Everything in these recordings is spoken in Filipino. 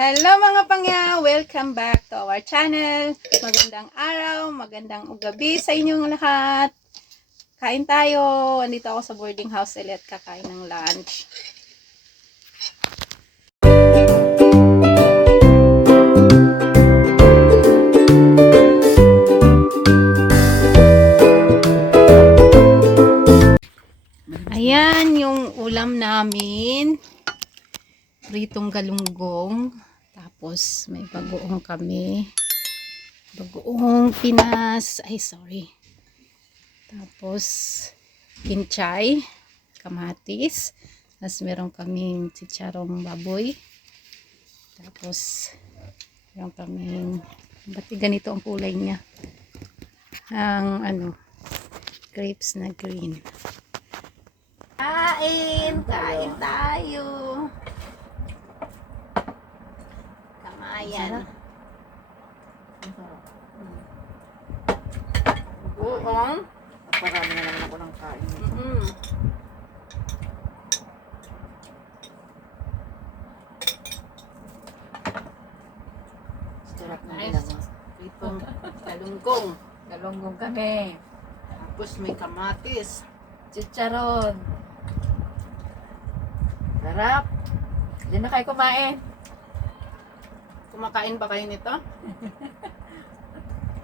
Hello mga pangya! Welcome back to our channel. Magandang araw, magandang gabi sa inyong lahat. Kain tayo. Andito ako sa boarding house ulit, kakain ng lunch. Ayan yung ulam namin. Pritong galunggong. Tapos may bagoong kami. Bagoong Pinas. Ay, sorry. Tapos kinchay, kamatis. Tapos meron kaming chicharong baboy. Tapos meron kaming, ba't ganito ang kulay niya? Ang grapes na green. Kain tayo. Kamayan. Buong. Parami na naman ako ng kain. Sarap ng Nice. ginagawa. Itong galunggong. Galunggong kami. Tapos may kamatis. Chicharon. Sarap. Hindi na kayo kumain. Kumakain ba kayo nito?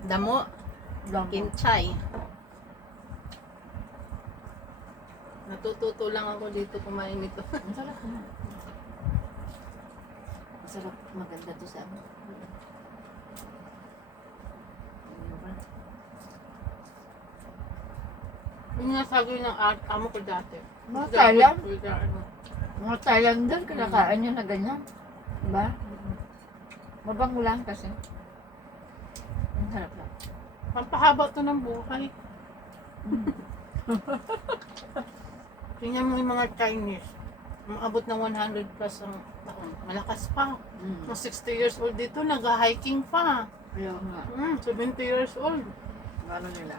Damo. Kinchay. Natututo lang ako dito kumain nito. Ang sarap na. Ang sarap. Maganda to sa amin. Ano ba? Yung nasabi ng amo ko dati. Mga Thailand? Ano. Mga Thailander, kinakain nyo na ganyan. Diba? Mabango lang kasi. Ang sarap lang. Pampahaba to ng buhay. Tingnan mo yung mga Chinese. Maabot ng 100 plus ang taon. Malakas pa. Mga 60 years old dito, nag-hiking pa. Ayaw nga. 70 years old. Ano nila?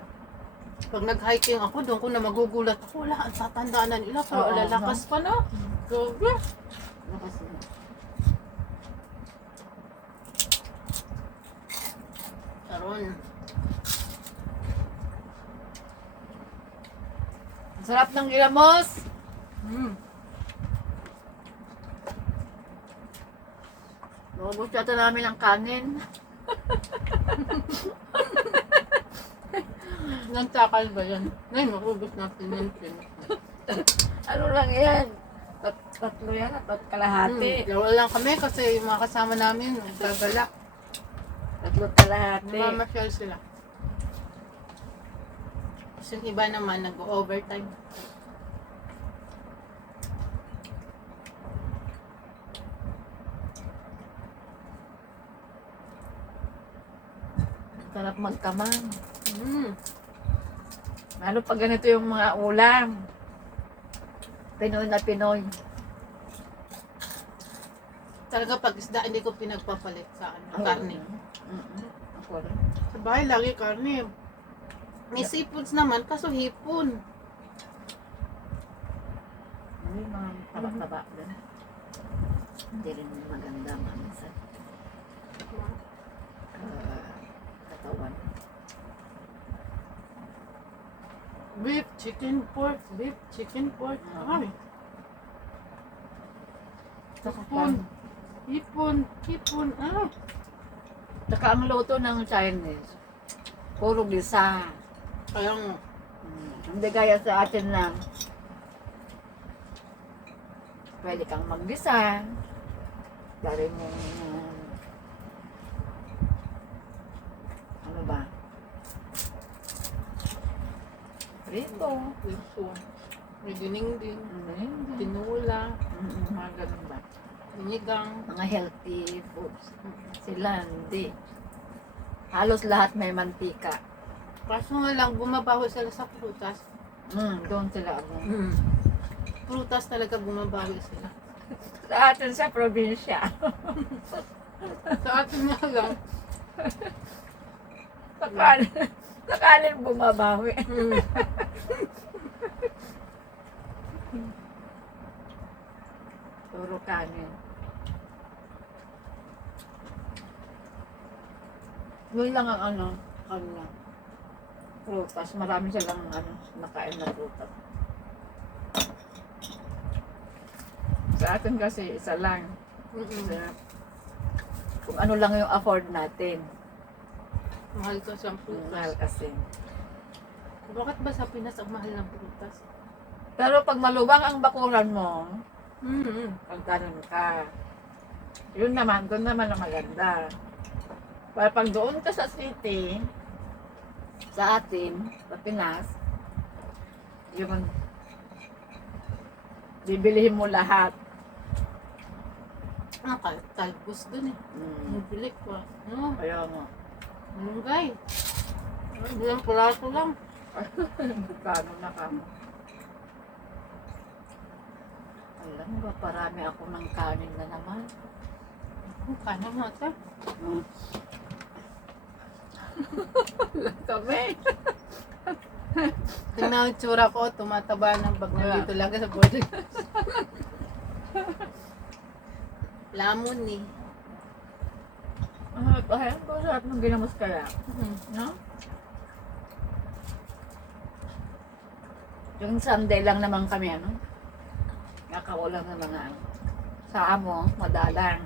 Pag nag-hiking ako, doon ko na magugulat ako. Wala, ang tatandaan na nila. Pero Oo, lalakas pa na. Grabe. Lakas nila. Karon. Ang sarap ng ilamos! Naubos yata namin ang kanin. Nagtakal ba yan? Ngayon, makubos natin yan. Ano lang yan? Tatlo yan at kalahati. Dalawa lang kami kasi yung mga kasama namin, gagalak. Tatlo kalahati. Namamasyal sila. Kasi yung iba naman, nag-overtime. Sarap magkamang. Mm. Lalo pag ganito yung mga ulam. Pinoy na Pinoy. Talaga pag isda, hindi ko pinagpapalit sa karne. Ako rin. Sa bahay, lagi karne. May seafoods naman, kaso hipon. May mga taba-taba din. Hindi rin maganda minsan. Katawan. Beef, chicken, pork. Beef, chicken, pork. Ay, hipon. Hipon, hipon. Ah. Saka ang luto ng Chinese, puro gisa. Kaya nga. Hindi gaya sa atin na pwede kang maggisa. Dari mo ano ba? Prito. Ito. May dinengding, Hindi. tinula, Mga ganun ba? sinigang. Mga healthy foods. Sila hindi. Halos lahat may mantika. Kaso nga lang, bumabaho sila sa prutas. Doon sila ano. Prutas talaga bumabawi sila. Sa atin sa probinsya. Sa atin nga lang. Sakalin bumabawi. Puro kanin. Yun lang ang ano, kanila. Prutas. Marami silang ano, nakain na prutas. Sa atin kasi, isa lang. Kasi, kung ano lang yung afford natin. Mahal ka siyang Mahal prutas. kasi. Bakit ba sa Pinas ang mahal ng prutas? Pero pag malubang ang bakuran mo, Mm-hmm. pagkaroon ka. Yun naman, doon naman ang maganda. Pero pag doon ka sa city, sa atin, sa Pinas, yun, bibilihin mo lahat. Kahit talbos dun eh. Nabili ko. Kaya mo, Malunggay. Bilang pulato lang. bukano na ka mo. Alam mo ba, parami ako ng kanin na naman. Kana mo ate. Kami. Tingnan ang tsura ko, tumataba ng bag nandito lang sa boarding. Lamon eh. Ayan ko sa atong ginamos kaya. No? Yung Sunday lang naman kami, ano? Nakaulang ng mga ano. Sa amo, madalang.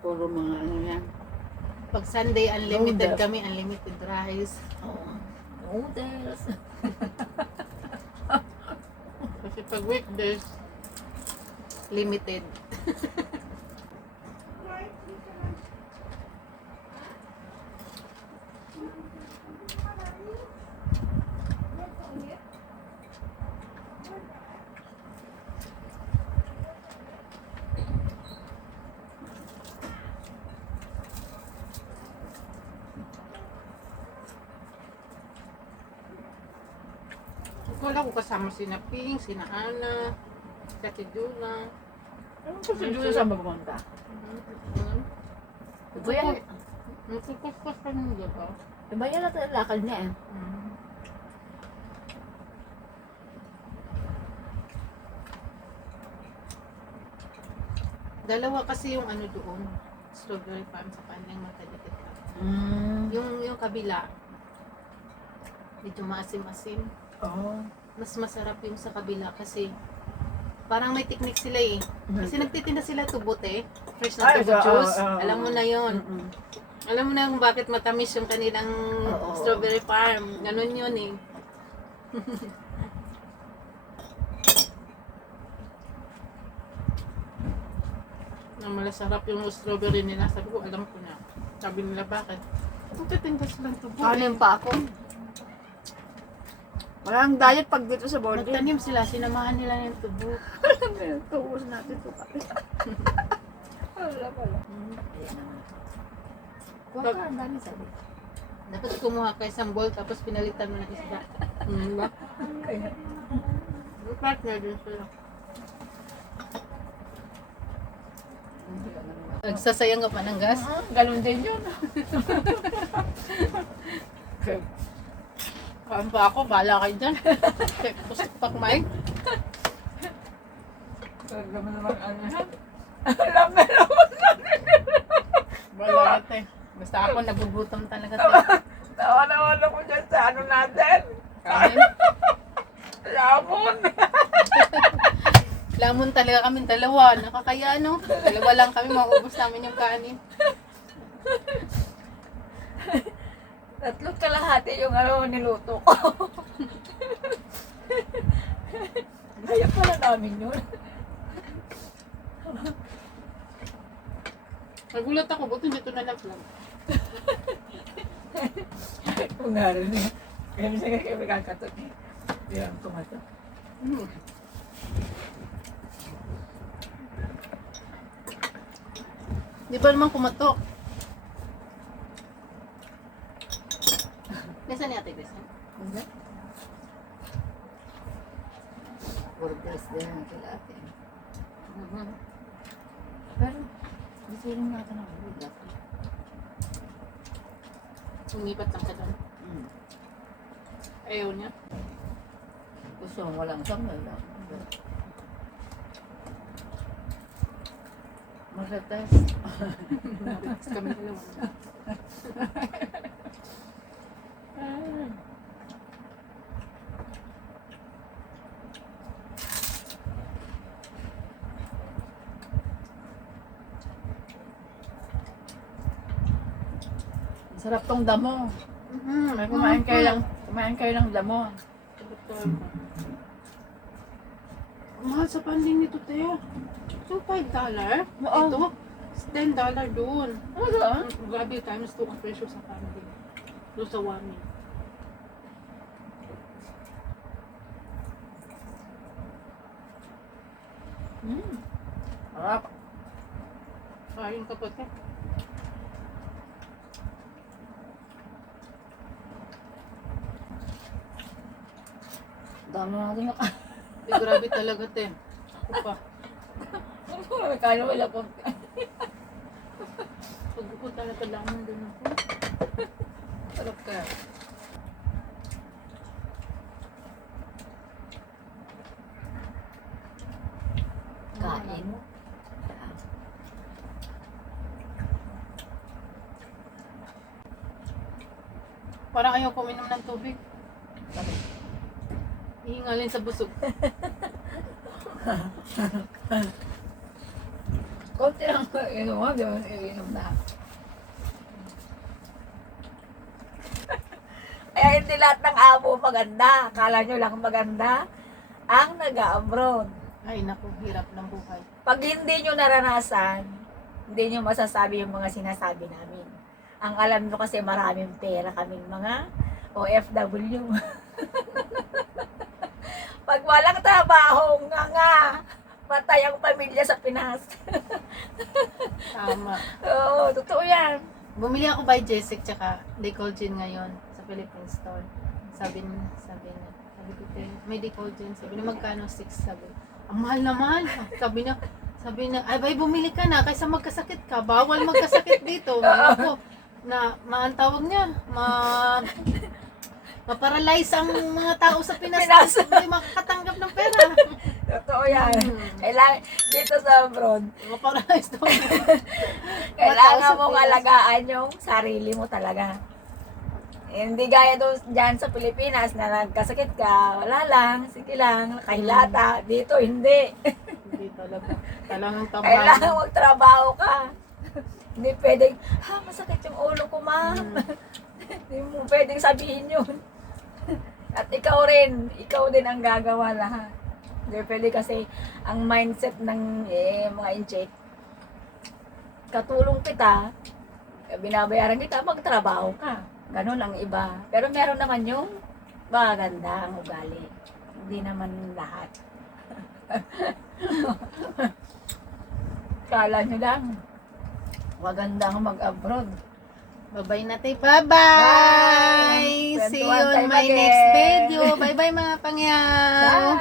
Puro mga ano yan. Pag Sunday, unlimited Noodles. kami, unlimited rice. Oo. Noodles. Kasi pag weekdays, limited. Wala ko kasama sina Ping, sina Ana, sa Tidula. Ano ko si Julia sa magpunta? Iba yan. Nagkukuskus ka nung diba? Iba yan ang lakad niya eh. Dalawa kasi yung ano doon, strawberry farm sa kanyang matadikit ka. Mm. Yung kabila, medyo maasim-asim. Oh. Mas masarap yung sa kabila kasi parang may technique sila eh. Kasi nagtitinda sila tubot eh. Fresh na Ay, tubo juice. oo. Alam mo na yon. Mm-mm. Alam mo na kung bakit matamis yung kanilang Oo. strawberry farm. Ganun yun eh. Na malasarap yung strawberry nila. Sabi ko, alam ko na. Sabi nila, bakit? Nagtitinda silang tubo. Kanin pa ako. Walang diet pag dito sa boarding. Nagtanim sila, sinamahan nila yung tubo. Tuubos natin ito pa. Wala pala. Ayan naman. Kuha ka, ang dami sabi. Dapat kumuha ka isang bowl tapos pinalitan mo ng isda. Ba? Kaya. Partner din sila. Nagsasayang ka pa ng gas? Ganun din yun. Kaan pa ako, bahala kayo dyan. Pusok pak Mike. Talaga mo naman ano yan. Bahala ka Basta ako nagugutom talaga tayo. Tawa-nawa ako dyan sa ano natin. Kanin. Lamon. Lamon talaga kami dalawa. Nakakaya no? Dalawa lang kami, maubos namin yung kanin. Tatlong kalahati yung ano niluto ko. Gaya pala namin yun. Nagulat ako, buti dito na lang. Kung nga rin eh. Kaya minsan nga kayo magkakatot eh. Yan, tomato. Di ba naman kumatok? Nasaan ni Ate Grace? Hindi. Burgers din ang sila atin. Pero, gusto rin natin ang burgers. Umipat lang ka doon. Ayaw niya. Gusto mo walang samay lang. Magte-test. Tapos kami dalawa. Sarap tong damo. May Kumain kayo ng damo. Mahal sa panding nito, Teo. So, $5? Oo. Ito, $10 doon. Ano ba? Grabe, times 2 ang presyo sa panding. Doon sa Wami. Sarap. Kain ka pa, Teo. Dami natin na Grabe talaga, Teo. Ako pa. kaya wala ko. Pag ko talaga lang doon ako. Sarap ka. Kain. Parang ayaw kuminom ng tubig. Ihingalin sa busog. Konti lang inom mo, di mo inom na. Kaya hindi lahat ng amo maganda. Akala nyo lang maganda ang nag-abroad. Ay, naku, hirap ng buhay. Pag hindi nyo naranasan, hindi nyo masasabi yung mga sinasabi namin. Ang alam nyo kasi maraming pera kaming mga OFW. Pag walang trabaho, nga, matay ang pamilya sa Pinas. Tama. Oo, totoo yan. Bumili ako by Jessic tsaka Decolgin ngayon sa Philippine store. Sabi ko, "Te, may Decolgin." Sabi niya, magkano? 6, sabi. Ang mahal naman. Sabi niya, ay bay, bumili ka na kaysa magkasakit ka. Bawal magkasakit dito. Ako, ang tawag niya, ma-paralyze ang mga tao sa Pinas. Pinas. Hindi makakatanggap ng pera. Totoo yan. Kailangan, dito sa abroad, Ma-paralyze daw. kailangan mong alagaan yung sarili mo talaga. Hindi gaya doon dyan sa Pilipinas na nagkasakit ka, wala lang, sige lang, kahilata. Dito, hindi. Hindi talaga. Talagang Kailangan tambahan. magtrabaho ka. Hindi pwedeng, masakit yung ulo ko, ma'am. Hindi mo pwedeng sabihin yun. At ikaw din ang gagawa lahat. Hindi pwede kasi ang mindset ng mga incheck, katulong kita, binabayaran kita, magtrabaho ka. Ganun ang iba. Pero meron naman yung maganda ang ugali. Hindi naman lahat. Kala nyo lang, maganda ang mag-abroad. Bye-bye na tayo. Bye! Bye-bye! See you Kwentuhan on tayo my again. next video. Bye-bye mga pangyaw!